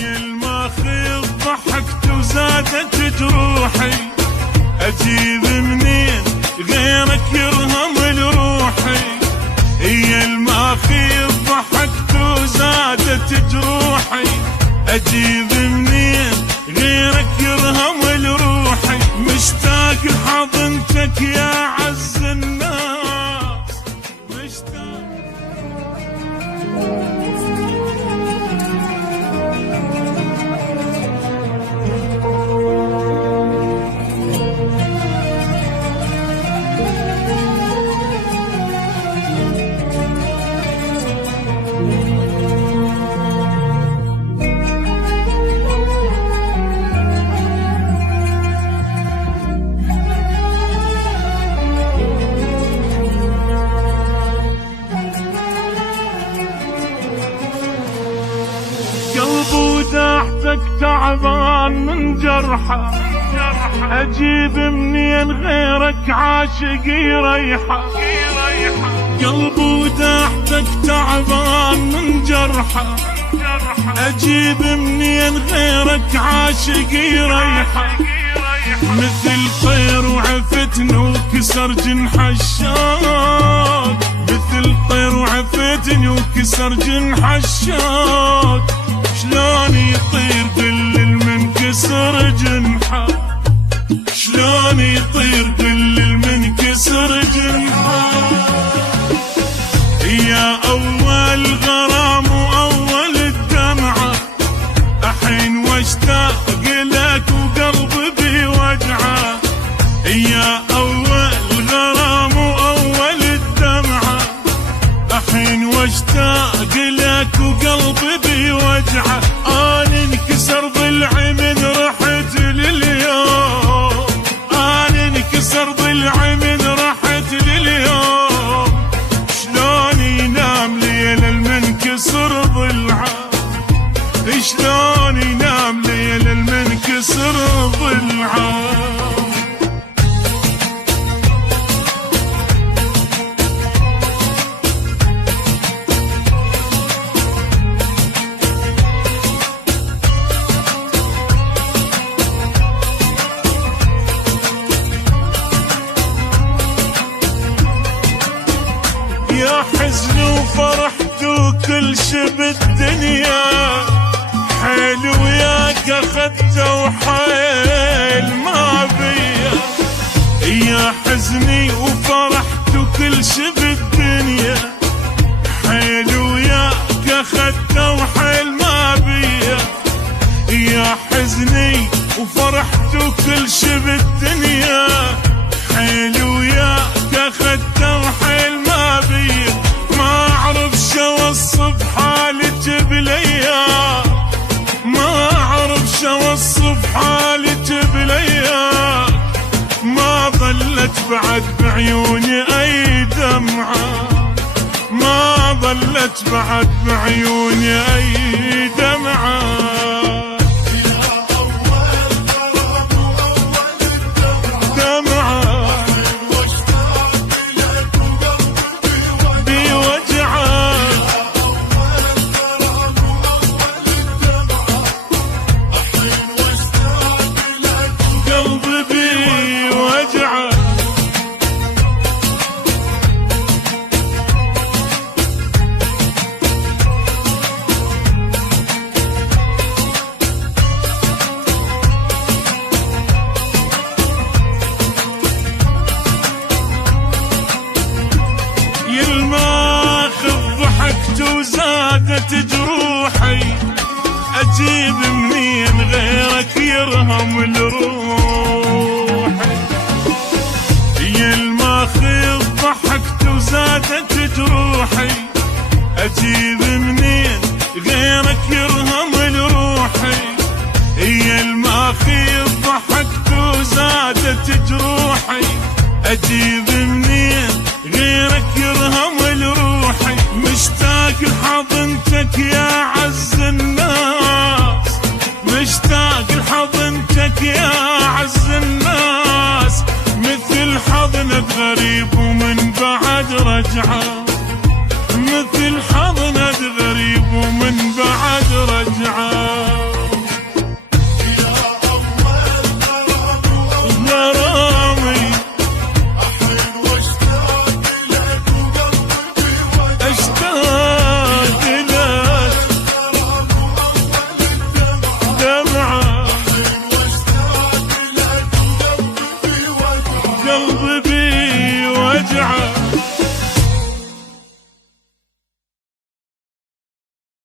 يا الماخذ ضحكت وزادت جروحي، اجيب منين غيرك يرهم لروحي. يا الماخذ ضحكت وزادت جروحي، اجيب منين غيرك يرهم لروحي. مشتاق لحضنتك يا عز الناس، مشتاق. وداحتك تعبان من جرحه، اجيب منين غيرك عاشق يريحه. قلب وداحتك تعبان من جرحه، اجيب منين غيرك عاشق يريحه. مثل طير وعفتني وكسر جنح الشوق، مثل طير وعفتني وكسر جنح الشوق. شلون يطير كل المنكسر جنحه، شلون يطير كل المنكسر جنحه. يا اول غرام واول الدمعه، الحين واشتاق لك وقلبي بوجعه. يا اول غرام واول الدمعه، الحين واشتاق لك وقلبي بوجعه. انا انكسر ضلعي من رحت لليوم، انا انكسر ضلعي من رحت لليوم. شلون ينام ليل المنكسر ضلعه، شلون ينام ليل المنكسر ضلعه. يا حزن وفرحت وكل شي بالدنيا، حيل وياك اخذته وحيل ما بيا. يا حزني وفرحت وكل شي بالدنيا، حيل وياك اخذته وحيل ما بيا. يا حزني وفرحت وكل شي بالدنيا، حيل وياك اخذته وحيل ما بيا. ما اعرف شو اوصف حالتي بالايام، ما اعرف شو اوصف حالتي بالايام. ما ظلت بعد بعيوني اي دمعه، ما ظلت بعد بعيوني اي دمعه. وزادت جروحي، اجيب منين غيرك يرهم لروحي. يا الماخذ ضحكت وزادت جروحي، اجيب منين غيرك يرهم لروحي. يا الماخذ ضحكت وزادت جروحي، اجيب منين غيرك يرهم لروحي. مشتاق لحضنتك يا عز الناس، مشتاق لحضنتك يا عز الناس. مثل حضنك غريب ومن بعد رجعه، مثل حضنك غريب ومن بعد رجعه. والقلب بي وجعه